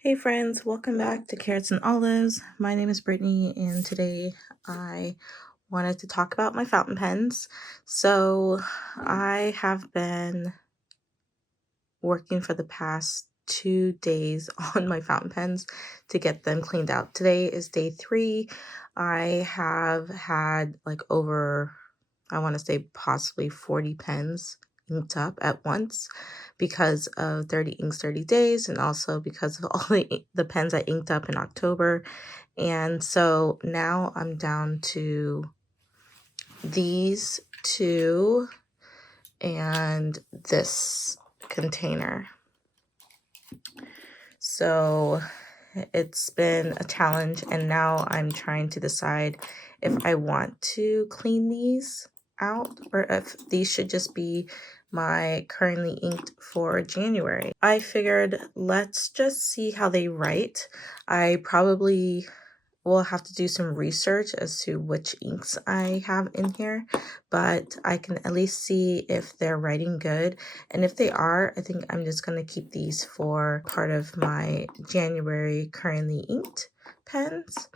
Hey friends, welcome back to Carrots and Olives. My name is Brittany, and today I wanted to talk about my fountain pens. So I have been working for the past 2 days on my fountain pens to get them cleaned out. Today is day 3. I have had like over, I want to say possibly 40 pens inked up at once because of 30 inks 30 days, and also because of all the pens I inked up in October. And so now I'm down to these two and this container. So it's been a challenge, and now I'm trying to decide if I want to clean these out or if these should just be my currently inked for January. I figured let's just see how they write. I probably will have to do some research as to which inks I have in here, but I can at least see if they're writing good. And if they are, I think I'm just going to keep these for part of my January currently inked pens.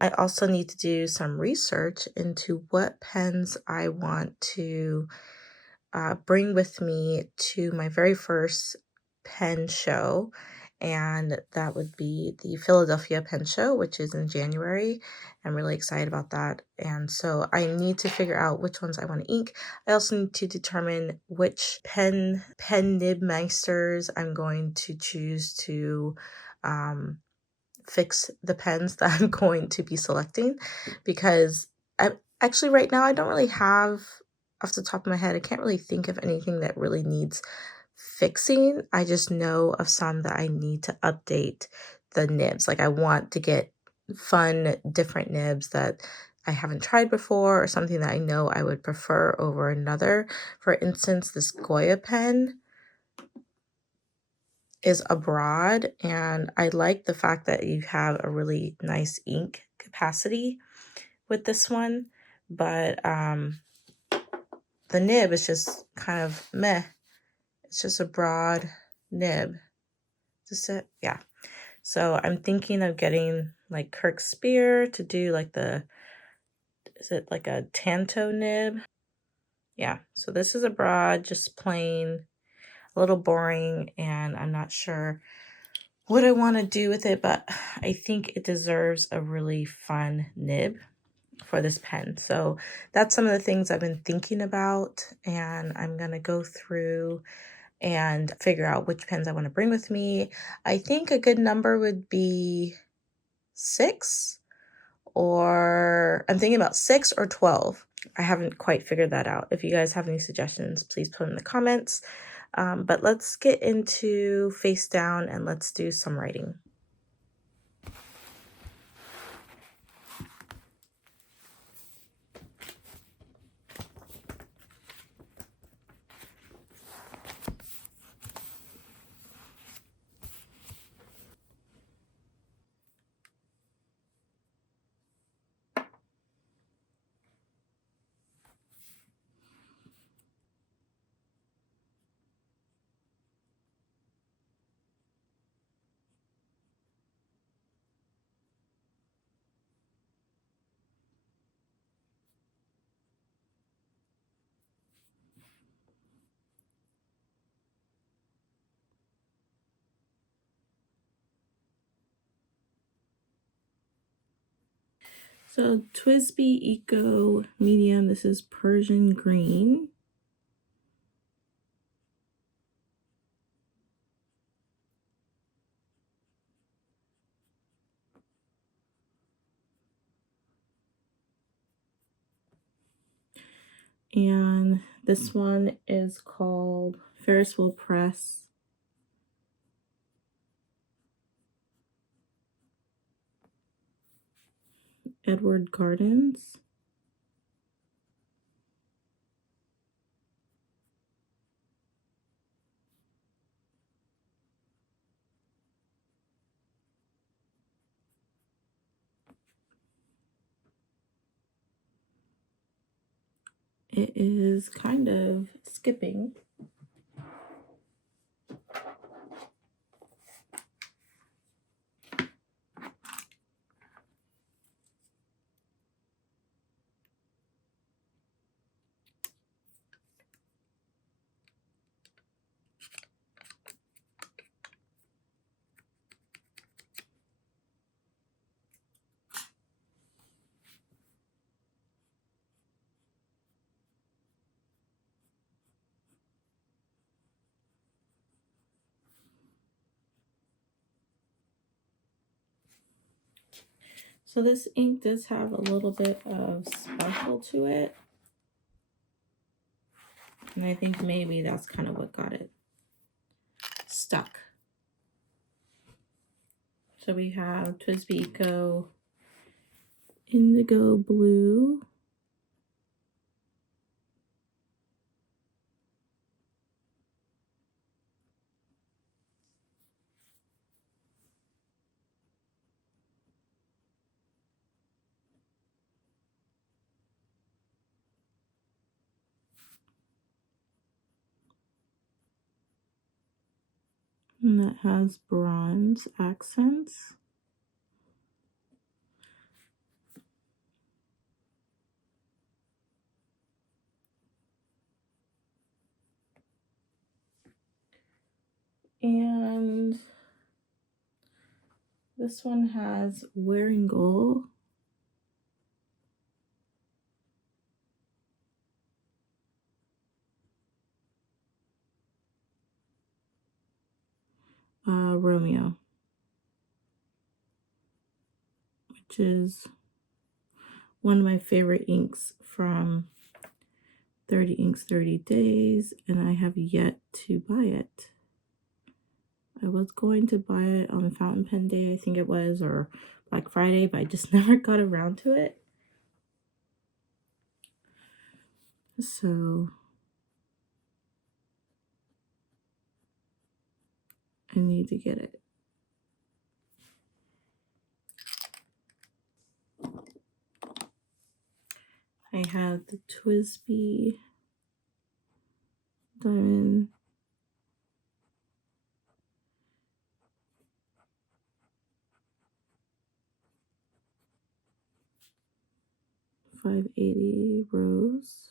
I also need to do some research into what pens I want to bring with me to my very first pen show, and that would be the Philadelphia Pen Show, which is in January. I'm really excited about that, and so I need to figure out which ones I want to ink. I also need to determine which pen nib meisters I'm going to choose to fix the pens that I'm going to be selecting, because actually right now I don't really have, off the top of my head, I can't really think of anything that really needs fixing. I just know of some that I need to update the nibs. Like I want to get fun, different nibs that I haven't tried before, or something that I know I would prefer over another. For instance, this Goya pen is abroad, and I like the fact that you have a really nice ink capacity with this one, but the nib is just kind of meh. It's just a broad nib. Just it, yeah. So I'm thinking of getting like Kirk Spear to do like is it like a Tanto nib? Yeah, so this is a broad, just plain, a little boring, and I'm not sure what I want to do with it, but I think it deserves a really fun nib for this pen. So that's some of the things I've been thinking about, and I'm going to go through and figure out which pens I want to bring with me. I think a good number would be 6, or I'm thinking about 6 or 12. I haven't quite figured that out. If you guys have any suggestions, please put them in the comments. But let's get into face down and let's do some writing. So TWSBI Eco Medium, this is Persian Green. And this one is called Ferris Wheel Press. Edward Gardens. It is kind of skipping. So this ink does have a little bit of sparkle to it. And I think maybe that's kind of what got it stuck. So we have TWSBI Eco Indigo Blue. And that has bronze accents. And this one has Wearing Gold. Romeo, which is one of my favorite inks from 30 Inks 30 Days, and I have yet to buy it. I was going to buy it on Fountain Pen Day, I think it was, or Black Friday, but I just never got around to it. So I need to get it. I have the TWSBI Diamond .580 Rose.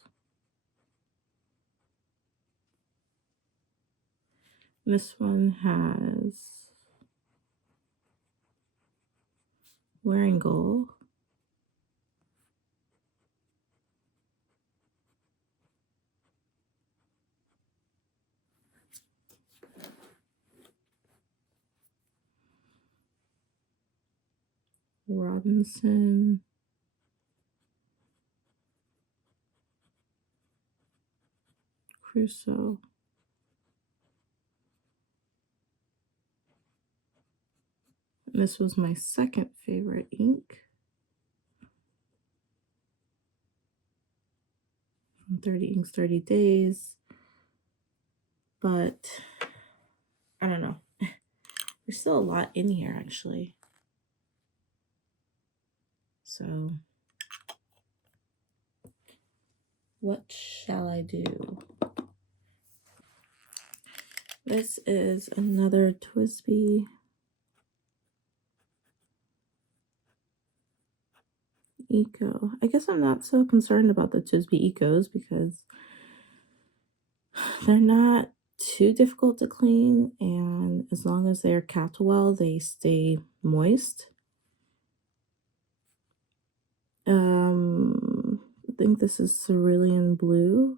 This one has Wearing Gold. Robinson. Crusoe. And this was my second favorite ink from 30 Inks 30 Days. But I don't know. There's still a lot in here actually. So what shall I do? This is another TWSBI Eco. I guess I'm not so concerned about the TWSBI Ecos because they're not too difficult to clean, and as long as they're capped well, they stay moist. I think this is Cerulean Blue.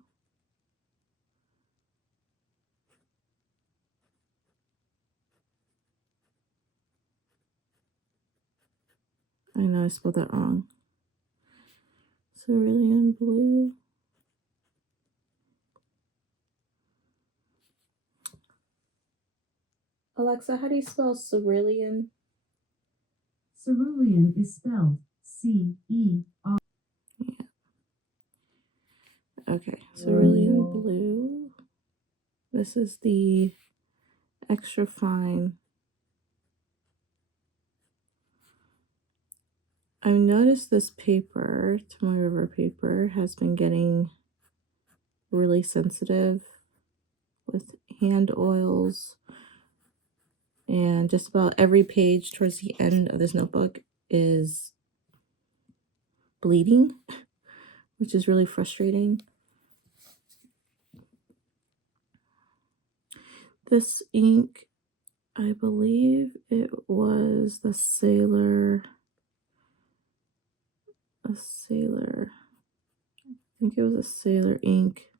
I know I spelled that wrong. Cerulean Blue. Alexa, how do you spell cerulean? Cerulean is spelled C-E-R. Yeah. Okay, Cerulean Blue. This is the extra fine. I've noticed this paper, Tomoe River paper, has been getting really sensitive with hand oils, and just about every page towards the end of this notebook is bleeding, which is really frustrating. This ink, I believe it was the Sailor, I think it was a Sailor ink.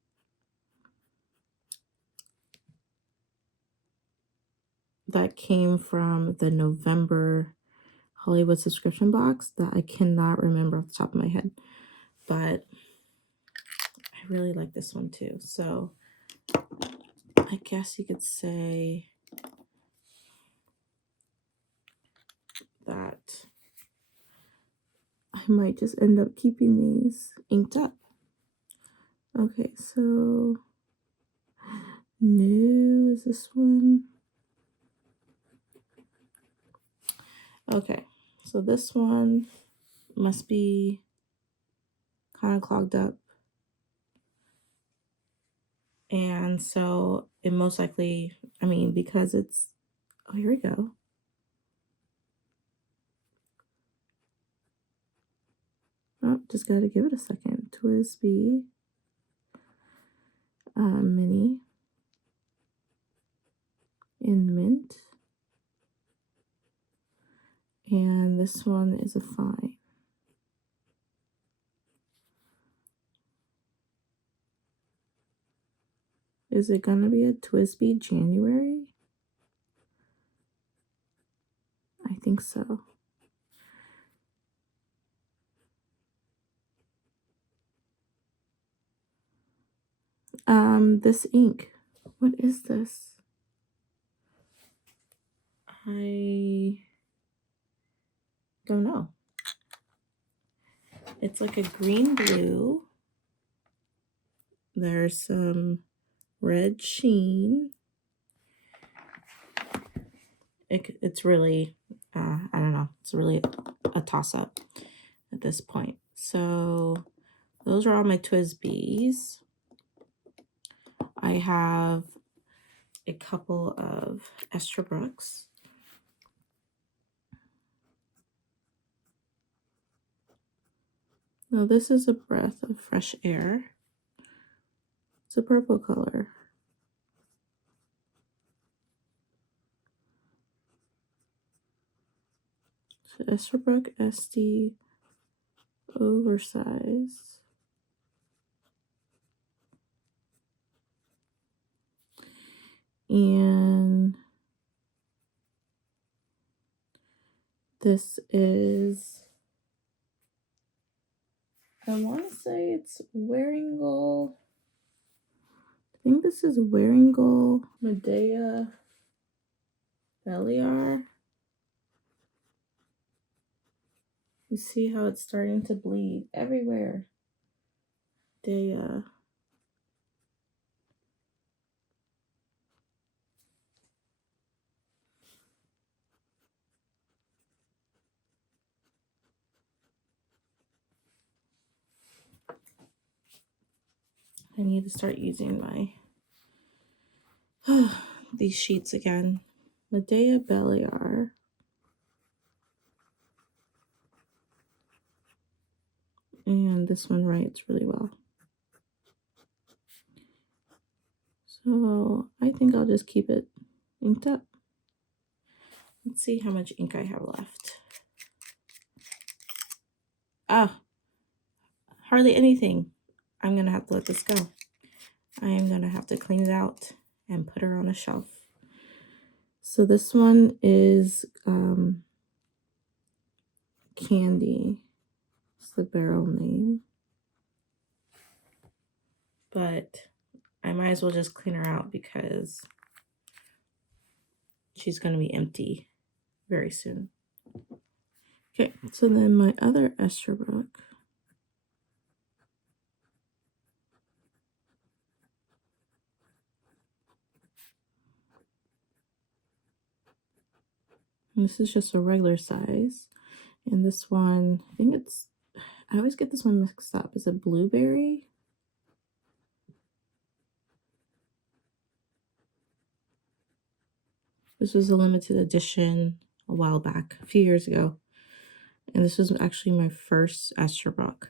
That came from the November Hollywood subscription box that I cannot remember off the top of my head. But I really like this one too. So I guess you could say that I might just end up keeping these inked up. Okay, so no, is this one? Okay, so this one must be kind of clogged up. And so it most likely, I mean, because it's, oh, here we go. Oh, just got to give it a second. TWSBI Mini in mint. And this one is a fine. Is it going to be a TWSBI January? I think so. This ink, what is this? I don't know. It's like a green blue. There's some red sheen. It's really, I don't know. It's really a toss-up at this point. So those are all my TWSBIs. I have a couple of Esterbrooks. Now this is a breath of fresh air. It's a purple color. So Esterbrook SD oversize. And this is, I want to say it's Waringal. I think this is Waringal Medea Beliar. You see how it's starting to bleed everywhere. Dea. I need to start using my these sheets again. Medea Beliar. And this one writes really well. So I think I'll just keep it inked up. Let's see how much ink I have left. Ah, hardly anything. I'm gonna have to let this go. I am gonna have to clean it out and put her on a shelf. So this one is Candy. It's the barrel name. But I might as well just clean her out because she's gonna be empty very soon. Okay, so then my other Esterbrook. And this is just a regular size. And this one, I think it's, I always get this one mixed up. Is it blueberry? This was a limited edition a while back, a few years ago. And this was actually my first Esterbrook.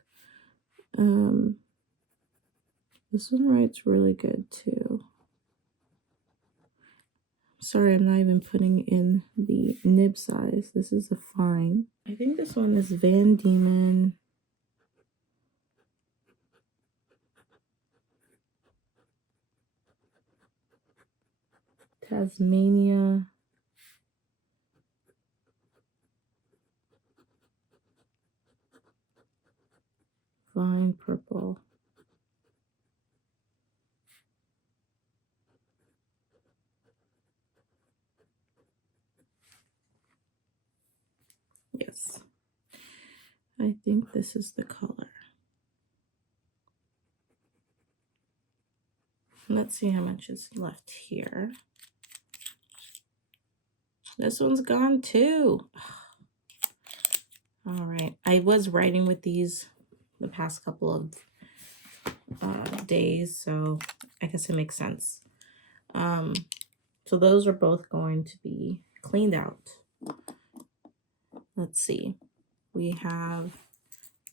This one writes really good too. Sorry, I'm not even putting in the nib size. This is a fine. I think this one is Van Diemen. Tasmania. I think this is the color. Let's see how much is left here. This one's gone too. All right. I was writing with these the past couple of days, so I guess it makes sense. So those are both going to be cleaned out. Let's see. We have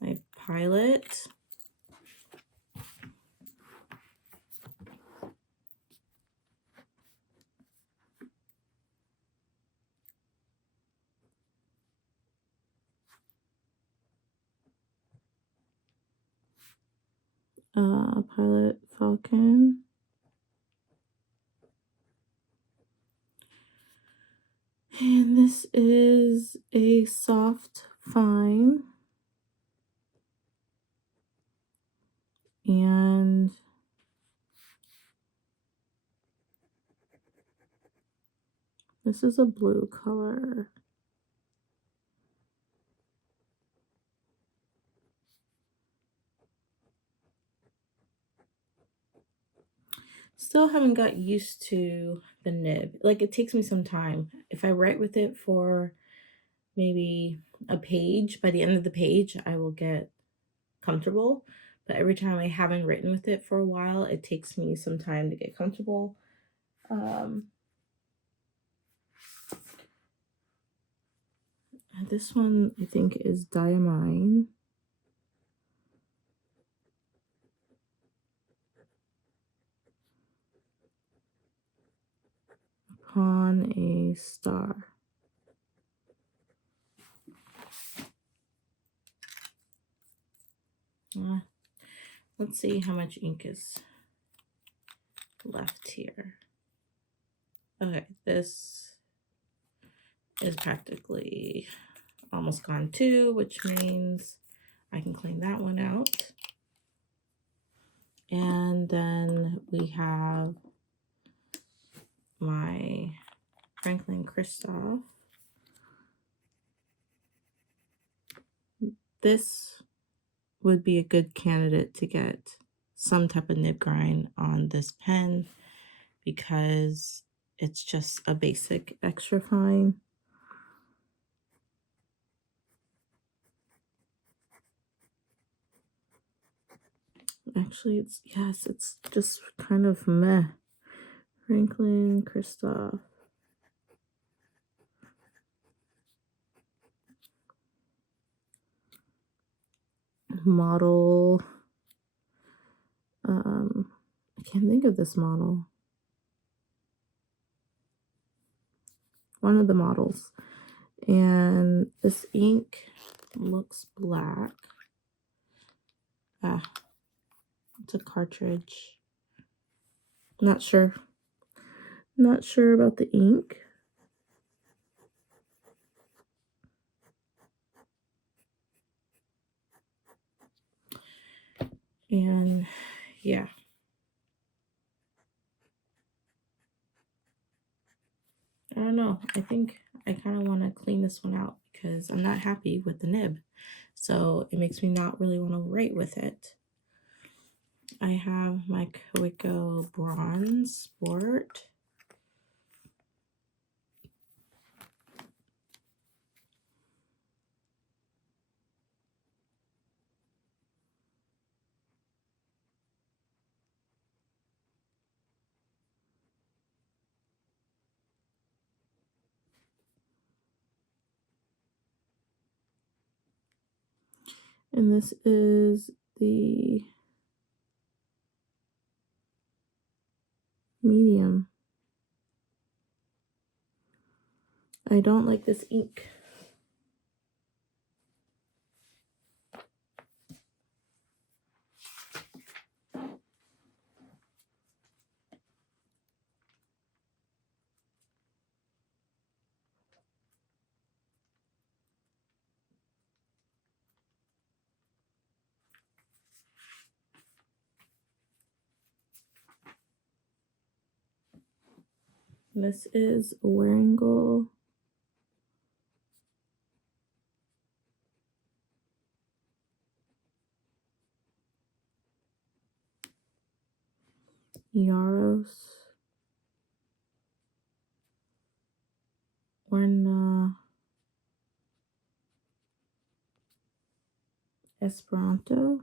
my Pilot. Pilot Falcon. And this is a soft fine. And this is a blue color. Still haven't got used to the nib. Like, it takes me some time. If I write with it for maybe a page, by the end of the page, I will get comfortable. But every time I haven't written with it for a while, it takes me some time to get comfortable. This one, I think, is Diamine. Upon a Star. Let's see how much ink is left here. Okay, this is practically almost gone too, which means I can clean that one out. And then we have my Franklin Christoph. This would be a good candidate to get some type of nib grind on this pen because it's just a basic extra fine. Actually, it's just kind of meh. Franklin Christoph. Model. I can't think of this model. One of the models. And this ink looks black. It's a cartridge. Not sure. Not sure about the ink. And yeah. I don't know. I think I kind of want to clean this one out because I'm not happy with the nib. So it makes me not really want to write with it. I have my Coico Bronze Sport. And this is the medium. I don't like this ink. This is Waringle. Yaros. Orna. Esperanto.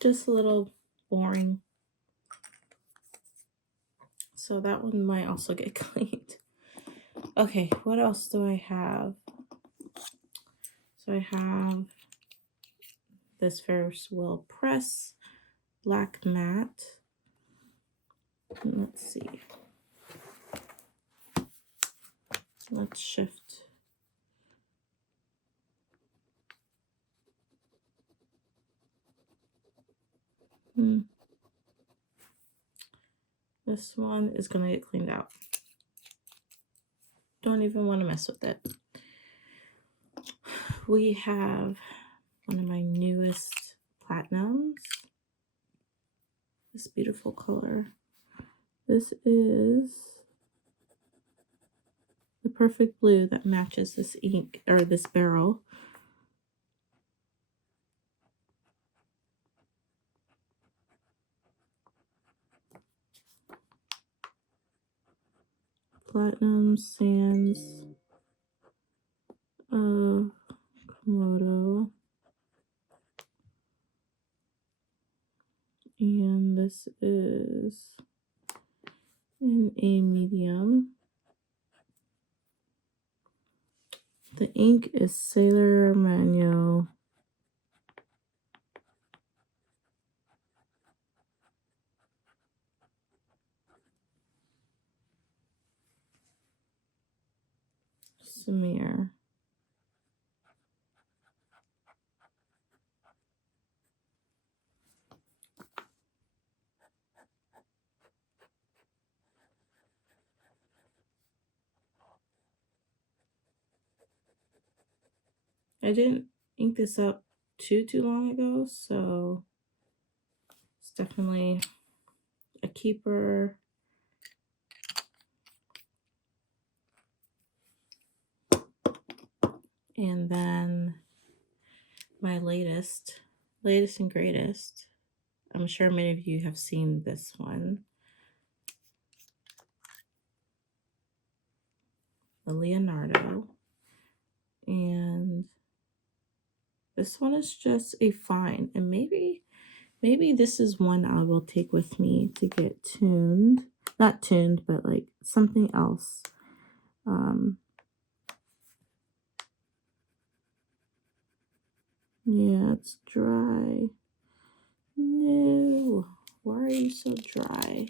Just a little boring. So that one might also get cleaned. Okay, what else do I have? So I have this Ferris Wheel Press Black Matte. Let's see. Let's shift. This one is going to get cleaned out. Don't even want to mess with it. We have one of my newest platinums. This beautiful color. This is the perfect blue that matches this ink or this barrel. Platinum Sands of Komodo. And this is in a medium. The ink is Sailor Manual. Samir. I didn't ink this up too long ago, so it's definitely a keeper. And then my latest and greatest. I'm sure many of you have seen this one. The Leonardo. And this one is just a fine. And maybe this is one I will take with me to get tuned. Not tuned, but like something else. Yeah, it's dry. No. Why are you so dry?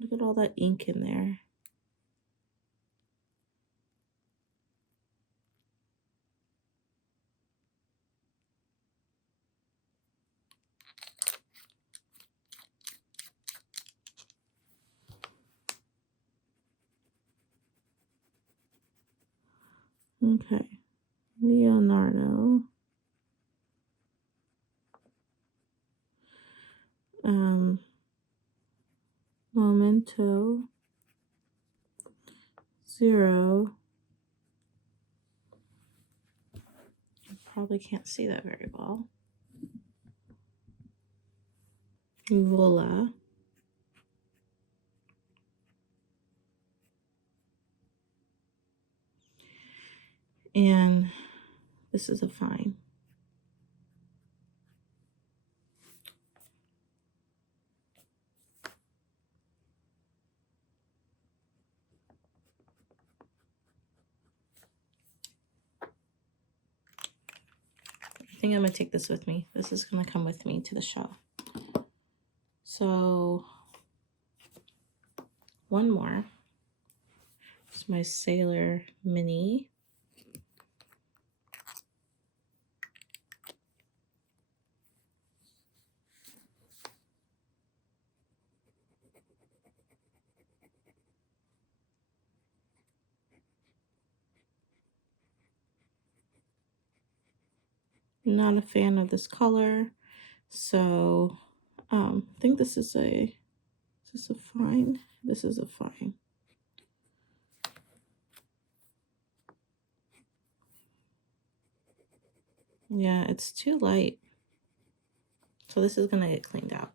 Look at all that ink in there. Okay. Leonardo. Momento. Zero. You probably can't see that very well. Vola. And this is a fine. I think I'm going to take this with me. This is going to come with me to the show. So, one more. It's my Sailor Mini. Not a fan of this color. So I think this is a fine? This is a fine. Yeah, it's too light. So this is gonna get cleaned out.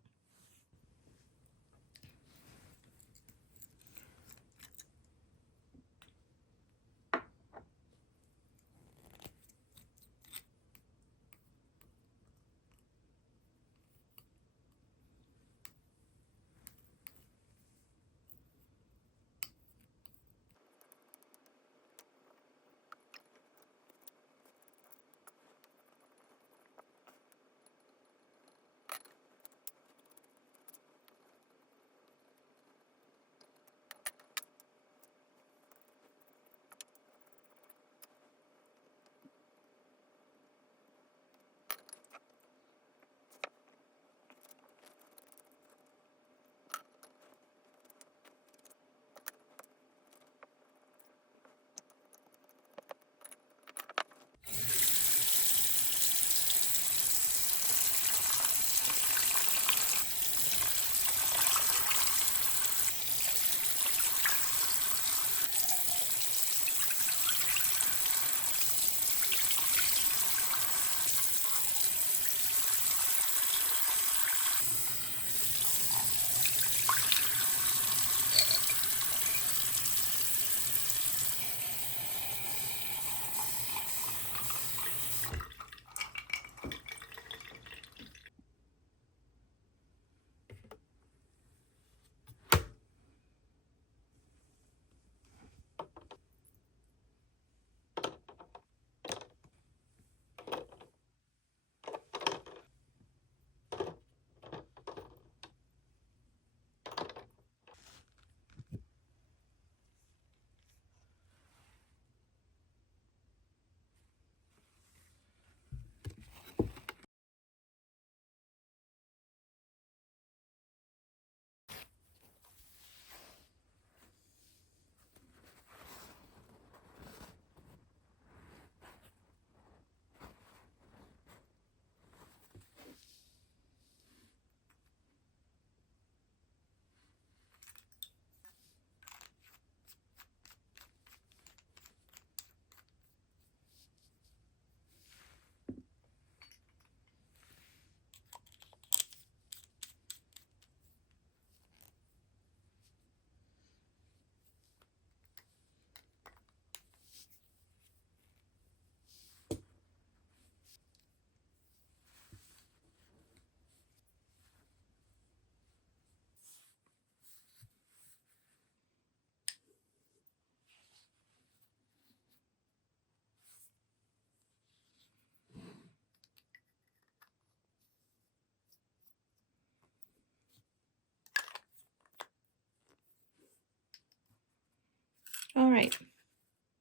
All right,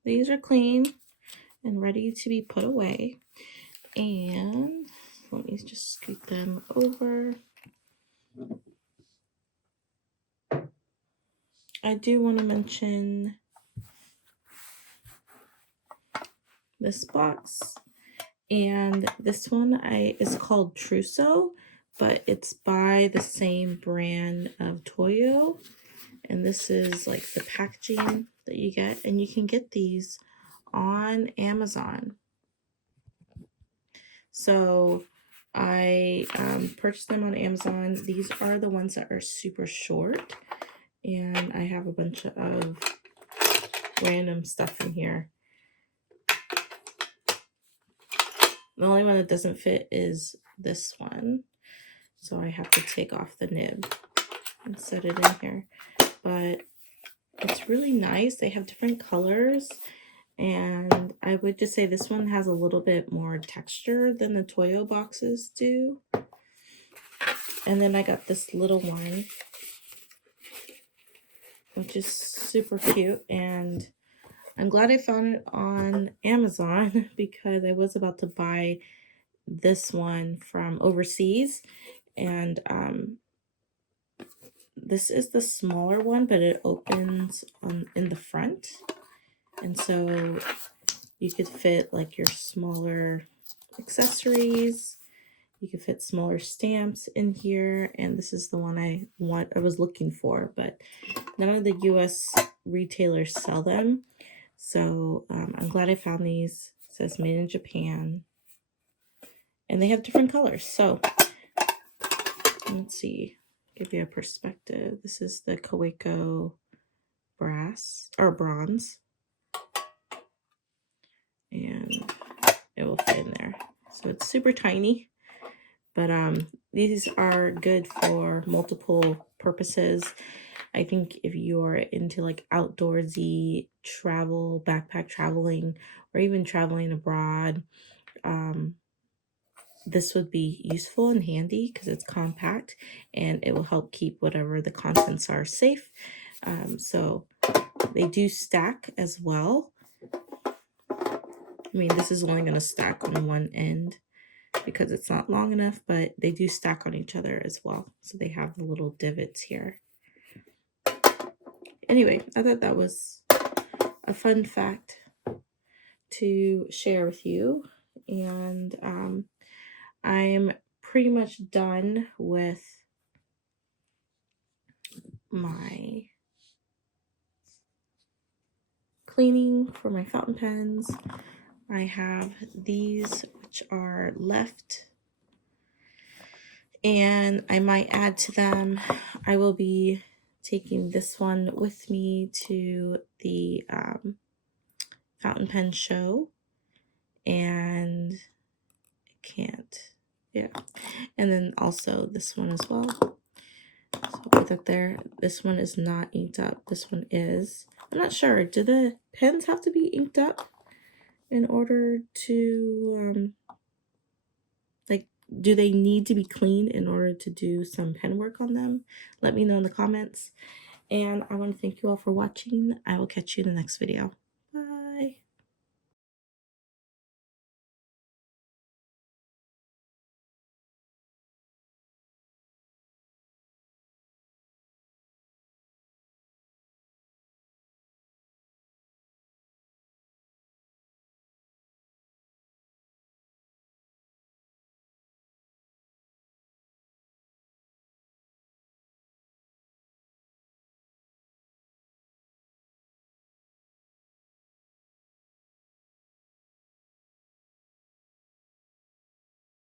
these are clean and ready to be put away. And let me just scoot them over. I do want to mention this box, and this one is called Trousseau, but it's by the same brand of Toyo. And this is like the packaging that you get, and you can get these on Amazon. So I purchased them on Amazon. These are the ones that are super short, and I have a bunch of random stuff in here. The only one that doesn't fit is this one, so I have to take off the nib and set it in here. But it's really nice. They have different colors, and I would just say this one has a little bit more texture than the Toyo boxes do. And then I got this little one, which is super cute, and I'm glad I found it on Amazon because I was about to buy this one from overseas, and this is the smaller one, but it opens in the front, and so you could fit like your smaller accessories. You can fit smaller stamps in here, and this is the one I was looking for, but none of the US retailers sell them. So I'm glad I found these. It says made in Japan, and they have different colors. So let's see, give you a perspective. This is the Kaweco brass or bronze, and it will fit in there. So it's super tiny, but these are good for multiple purposes. I think if you're into like outdoorsy travel, backpack traveling, or even traveling abroad, this would be useful and handy because it's compact and it will help keep whatever the contents are safe. So they do stack as well. I mean, this is only going to stack on one end because it's not long enough, but they do stack on each other as well. So they have the little divots here. Anyway, I thought that was a fun fact to share with you. And I'm pretty much done with my cleaning for my fountain pens. I have these which are left, and I might add to them. I will be taking this one with me to the fountain pen show, and I can't, yeah, and then also this one as well. So put that there. This one is not inked up. This one is. I'm not sure. Do the pens have to be inked up in order to like, do they need to be clean in order to do some pen work on them? Let me know in the comments. And I want to thank you all for watching. I will catch you in the next video.